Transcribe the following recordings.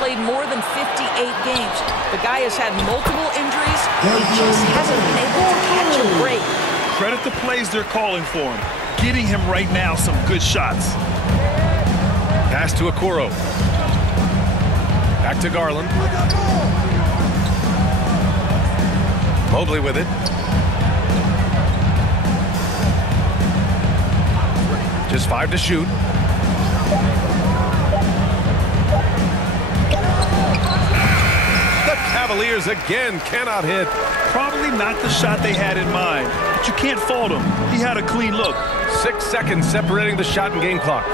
played more than 58 games. The guy has had multiple injuries. He just hasn't been able to catch a break. Credit the plays they're calling for him. Getting him right now some good shots. Pass to Okoro. Back to Garland. Mobley with it. Just 5 to shoot. The Cavaliers again cannot hit. Probably not the shot they had in mind, but you can't fault him. He had a clean look. 6 seconds separating the shot and game clocks.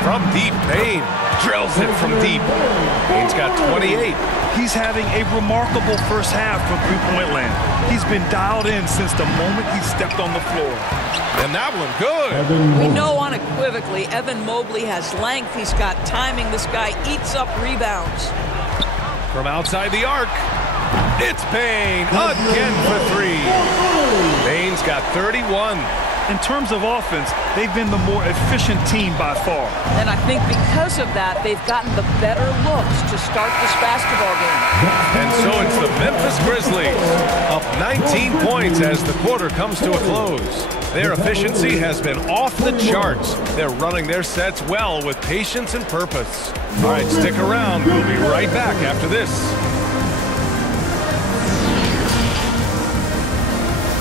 From deep, Payne drills it from deep. Payne's got 28. He's having a remarkable first half from three-point land. He's been dialed in since the moment he stepped on the floor. And that one good. We know unequivocally Evan Mobley has length. He's got timing. This guy eats up rebounds. From outside the arc, it's Payne again for 3. Payne's got 31. In terms of offense, they've been the more efficient team by far. And I think because of that, they've gotten the better looks to start this basketball game. And so it's the Memphis Grizzlies up 19 points as the quarter comes to a close. Their efficiency has been off the charts. They're running their sets well with patience and purpose. All right, stick around. We'll be right back after this.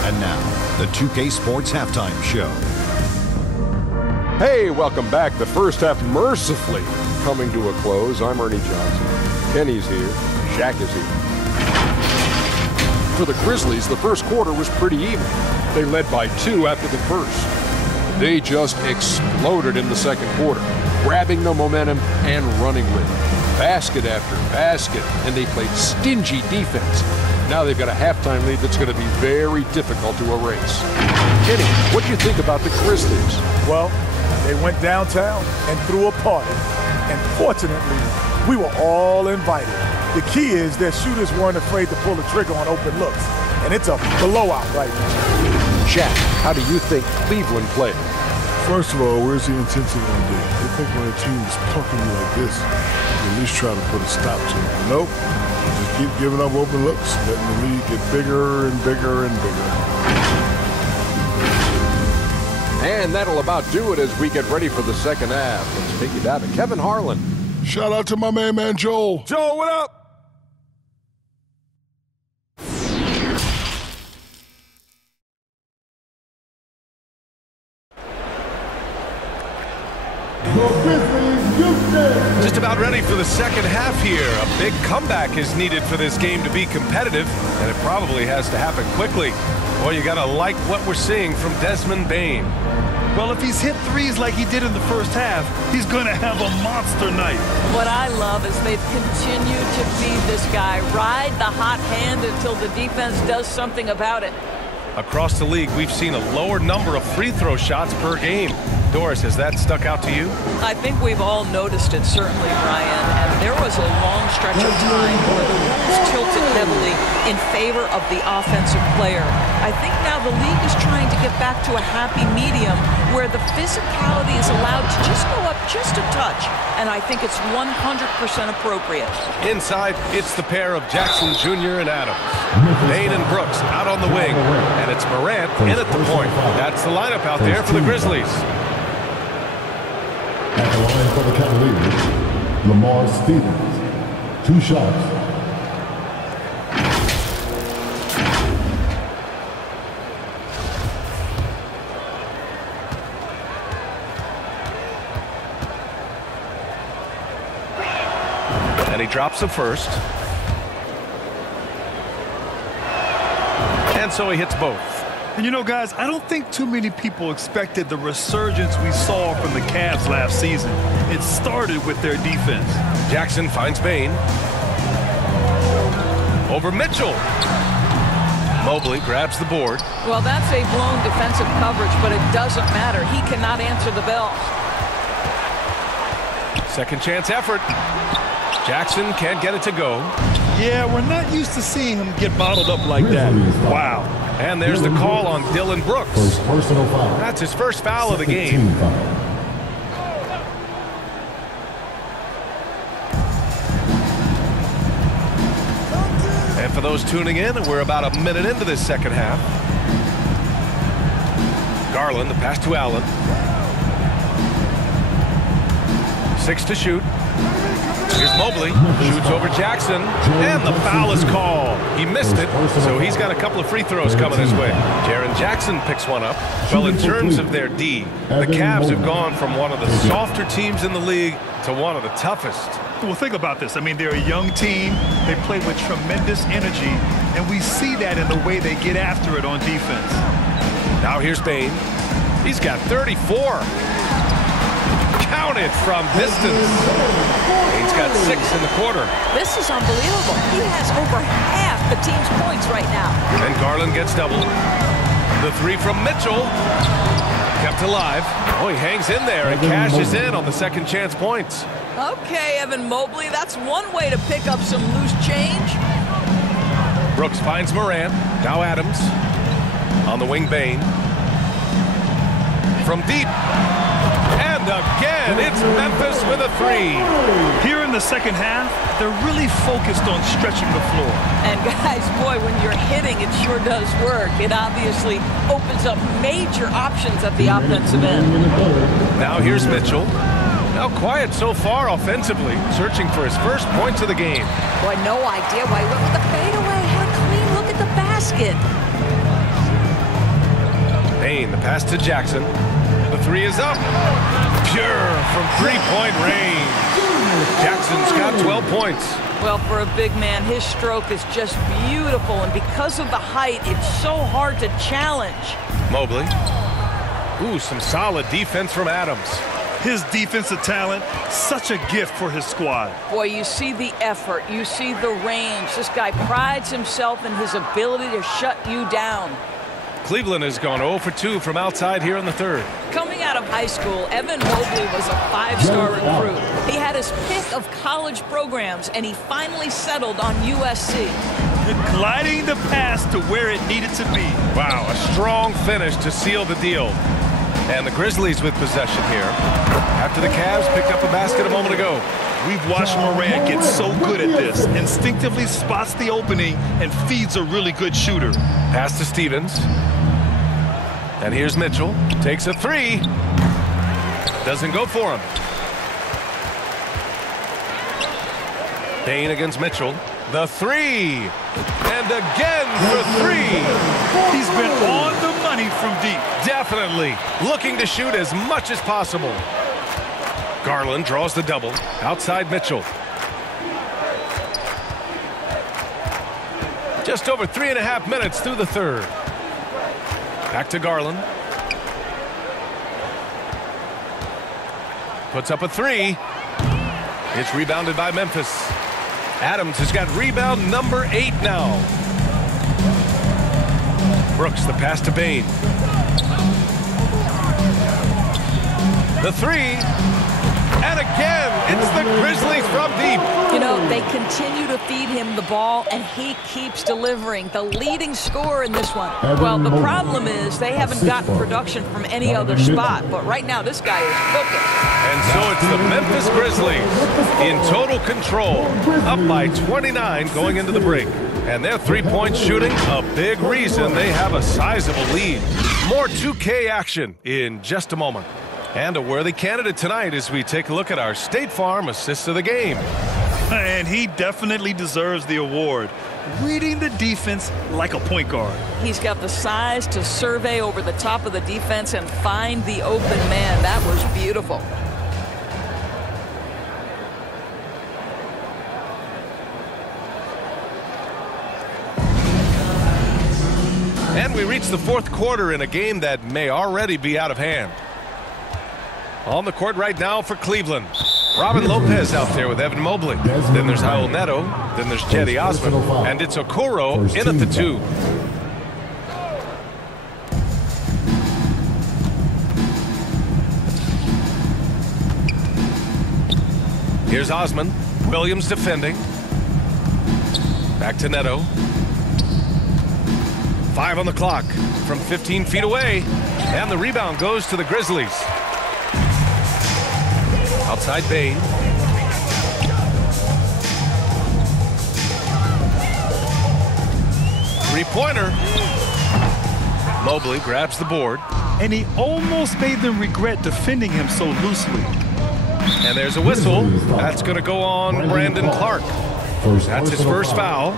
And now, the 2K Sports Halftime Show. Hey, welcome back. The first half mercifully coming to a close. I'm Ernie Johnson. Kenny's here. Shaq is here. For the Grizzlies, the first quarter was pretty even. They led by 2 after the first. They just exploded in the second quarter, grabbing the momentum and running with it. Basket after basket, and they played stingy defense. Now they've got a halftime lead that's going to be very difficult to erase. Kenny, what do you think about the Grizzlies? Well, they went downtown and threw a party. And fortunately, we were all invited. The key is their shooters weren't afraid to pull the trigger on open looks. And it's a blowout right now. Shaq, how do you think Cleveland played? First of all, where's the intensity going to be? I think when a team's punking you like this, you at least try to put a stop to it. Nope. Just keep giving up open looks, letting the lead get bigger and bigger and bigger. And that'll about do it as we get ready for the second half. Let's take you down to Kevin Harlan. Shout out to my man Joel. Joel, what up? Just about ready for the second half here. A big comeback is needed for this game to be competitive, and it probably has to happen quickly. Boy, you gotta like what we're seeing from Desmond Bane. Well, if he's hit threes like he did in the first half, he's going to have a monster night. What I love is they've continued to feed this guy, ride the hot hand until the defense does something about it. Across the league, we've seen a lower number of free throw shots per game. Doris, has that stuck out to you? I think we've all noticed it, certainly, Brian. And there was a long stretch of time where the rules tilted heavily in favor of the offensive player. I think now the league is trying to get back to a happy medium where the physicality is allowed to just go up just a touch. And I think it's 100% appropriate. Inside, it's the pair of Jackson Jr. and Adams. Bane and Brooks out on the wing. And it's Morant in at the point. That's the lineup out there for the Grizzlies. At the line for the Cavaliers, Lamar Stevens. 2 shots. And he drops the first. And so he hits both. And you know, guys, I don't think too many people expected the resurgence we saw from the Cavs last season. It started with their defense. Jackson finds Bane. Over Mitchell. Mobley grabs the board. Well, that's a blown defensive coverage, but it doesn't matter. He cannot answer the bell. Second chance effort. Jackson can't get it to go. Yeah, we're not used to seeing him get bottled up like that. Wow. And there's the call on Dylan Brooks. Personal foul. That's his first foul of the game. for those tuning in, and we're about a minute into this second half. Garland, the pass to Allen. 6 to shoot. Here's Mobley, shoots over Jackson, and the foul is called. He missed it, so he's got a couple of free throws coming his way. Jaren Jackson picks one up. Well, in terms of their D, the Cavs have gone from one of the softer teams in the league to one of the toughest. Well, think about this. I mean, they're a young team. They play with tremendous energy, and we see that in the way they get after it on defense. Now here's Bane. He's got 34. Counted from distance. He's got 6 in the quarter. This is unbelievable. He has over half the team's points right now. And Garland gets doubled. The 3 from Mitchell. Kept alive. Oh, he hangs in there and cashes in on the second chance points. Okay, Evan Mobley, that's one way to pick up some loose change. Brooks finds Morant. Now Adams. On the wing, Bane. From deep. And again, it's Memphis with a 3. Here in the second half, they're really focused on stretching the floor. And guys, boy, when you're hitting, it sure does work. It obviously opens up major options at the offensive end. Now here's Mitchell. Now quiet so far offensively, searching for his first points of the game. Boy, no idea why he went with the fadeaway. Had a clean look at the basket. Bane, the pass to Jackson. The 3 is up. Pure from three-point range. Jackson's got 12 points. Well, for a big man, his stroke is just beautiful, and because of the height, it's so hard to challenge. Mobley. Ooh, some solid defense from Adams. His defensive talent, such a gift for his squad. Boy, you see the effort, you see the range. This guy prides himself in his ability to shut you down. Cleveland has gone 0 for 2 from outside here in the third. Coming out of high school, Evan Mobley was a 5-star recruit. He had his pick of college programs, and he finally settled on USC. Gliding the pass to where it needed to be. Wow, a strong finish to seal the deal. And the Grizzlies with possession here. After the Cavs picked up a basket a moment ago. We've watched Morant get so good at this. Instinctively spots the opening and feeds a really good shooter. Pass to Stevens. And here's Mitchell. Takes a 3. Doesn't go for him. Bane against Mitchell. The 3. And again for 3. He's been on the money from deep. Definitely. Looking to shoot as much as possible. Garland draws the double. Outside Mitchell. Just over 3.5 minutes through the third. Back to Garland. Puts up a 3. It's rebounded by Memphis. Adams has got rebound number 8 now. Brooks, the pass to Bane. The 3. And again, it's the Grizzlies from deep. You know, they continue to feed him the ball, and he keeps delivering. The leading scorer in this one. Well, the problem is they haven't gotten production from any other spot, but right now this guy is cooking. And so it's the Memphis Grizzlies in total control, up by 29 going into the break. And their three-point shooting, a big reason they have a sizable lead. More 2K action in just a moment. And a worthy candidate tonight as we take a look at our State Farm Assist of the Game. And he definitely deserves the award. Reading the defense like a point guard. He's got the size to survey over the top of the defense and find the open man. That was beautiful. And we reach the fourth quarter in a game that may already be out of hand. On the court right now for Cleveland. Robin Lopez out there with Evan Mobley. Then there's Raul Neto. Then there's Cedi Osman. And it's Okoro in at the 2. Here's Osman. Williams defending. Back to Neto. 5 on the clock from 15 feet away. And the rebound goes to the Grizzlies. Outside Bane. three-pointer. Mobley grabs the board. And he almost made them regret defending him so loosely. And there's a whistle. That's going to go on Brandon Clark. That's his first foul.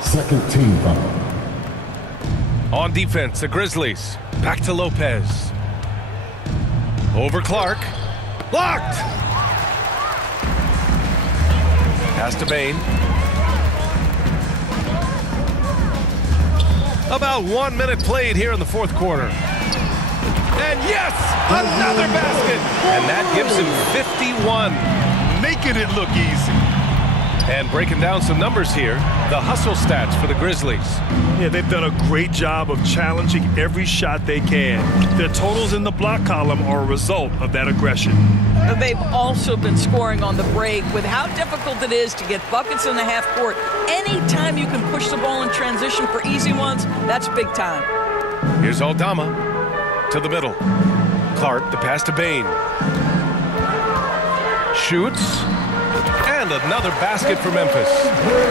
Second team foul. On defense, the Grizzlies. Back to Lopez. Over Clark. Blocked! Pass to Bain. About 1 minute played here in the fourth quarter. And yes, another basket! And that gives him 51. Making it look easy. And breaking down some numbers here, the hustle stats for the Grizzlies. Yeah, they've done a great job of challenging every shot they can. Their totals in the block column are a result of that aggression. They've also been scoring on the break. With how difficult it is to get buckets in the half court, anytime you can push the ball in transition for easy ones, that's big time. Here's Aldama to the middle. Clark, the pass to Bain. Shoots. And another basket for Memphis.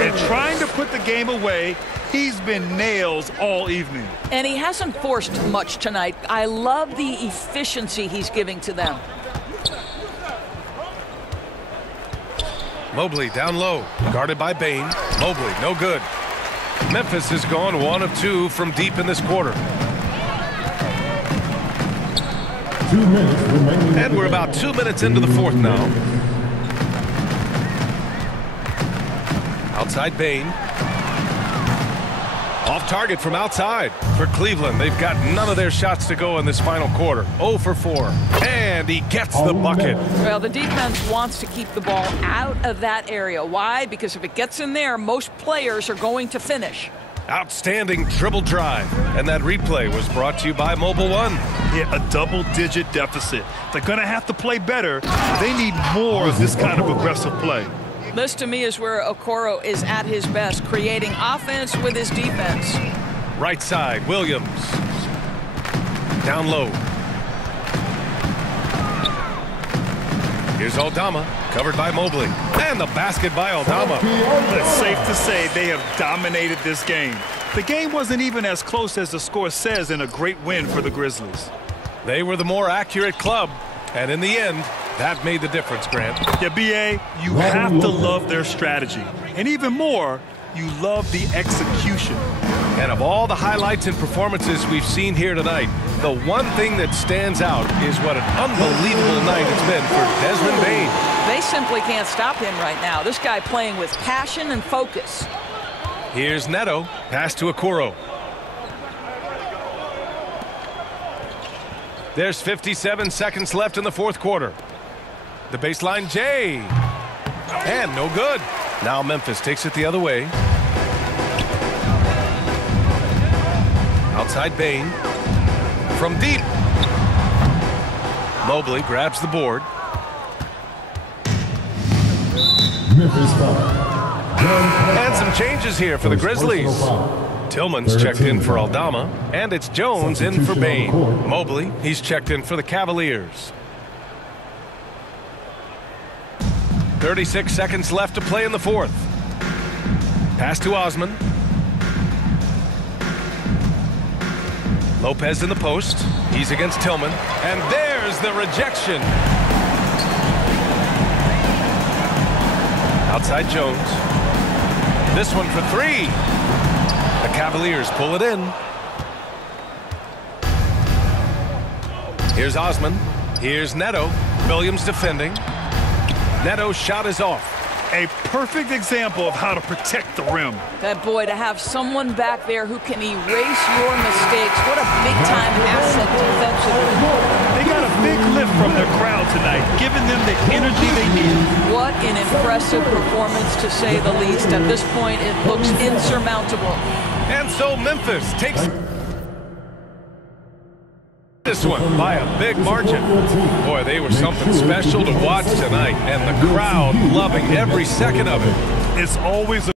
And trying to put the game away, he's been nails all evening. And he hasn't forced much tonight. I love the efficiency he's giving to them. Mobley down low, guarded by Bain. Mobley, no good. Memphis has gone 1 of 2 from deep in this quarter. 2 minutes remaining. And we're about 2 minutes into the fourth now. Outside Bain. Off target from outside for Cleveland. They've got none of their shots to go in this final quarter. 0 for 4. And he gets the bucket. Well, the defense wants to keep the ball out of that area. Why? Because if it gets in there, most players are going to finish. Outstanding dribble drive. And that replay was brought to you by Mobile One. Yeah, a double-digit deficit. They're going to have to play better. They need more of this kind of aggressive play. This, to me, is where Okoro is at his best, creating offense with his defense. Right side, Williams. Down low. Here's Aldama, covered by Mobley. And the basket by Aldama. It's safe to say they have dominated this game. The game wasn't even as close as the score says in a great win for the Grizzlies. They were the more accurate club, and in the end, that made the difference, Grant. Yeah, B.A., you have to love their strategy. And even more, you love the execution. And of all the highlights and performances we've seen here tonight, the one thing that stands out is what an unbelievable night it's been for Desmond Bain. They simply can't stop him right now. This guy playing with passion and focus. Here's Neto, pass to Okoro. There's 57 seconds left in the fourth quarter. The baseline J. And no good. Now Memphis takes it the other way. Outside Bain. From deep. Mobley grabs the board. Memphis foul. And some changes here for the Grizzlies. Tillman's checked in for Aldama, and it's Jones in for Bain. Mobley, he's checked in for the Cavaliers. 36 seconds left to play in the fourth. Pass to Osman. Lopez in the post. He's against Tillman. And there's the rejection. Outside Jones. This one for 3. The Cavaliers pull it in. Here's Osman. Here's Neto. Williams defending. Neto's shot is off. A perfect example of how to protect the rim. That boy, to have someone back there who can erase your mistakes. What a big-time asset defensively. They got a big lift from their crowd tonight, giving them the energy they need. What an impressive performance, to say the least. At this point, it looks insurmountable. And so Memphis takes this one by a big margin. Boy, they were something special to watch tonight, and the crowd loving every second of it. It's always a